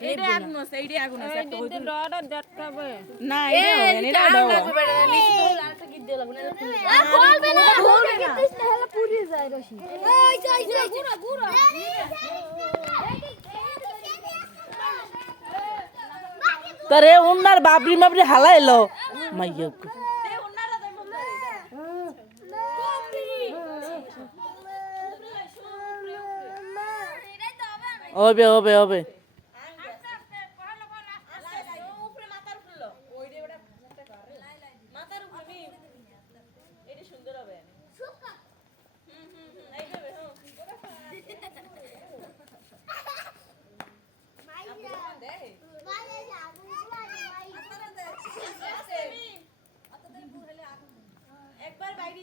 এইটা আগুন আছে এইটা আগুন আছে একটা ওই রড দেখাবে না এটা হবে না এটা দাও আরেকটা গিট দিয়ে লাগবে না বলবে না বলবে না হেলা পুড়ে যায় রশি এই যাই গুড়া গুড়া তারে উনার বাবরি মাবরি হালাইলো মাইয়া হবে হবে হবে একবার বাইরে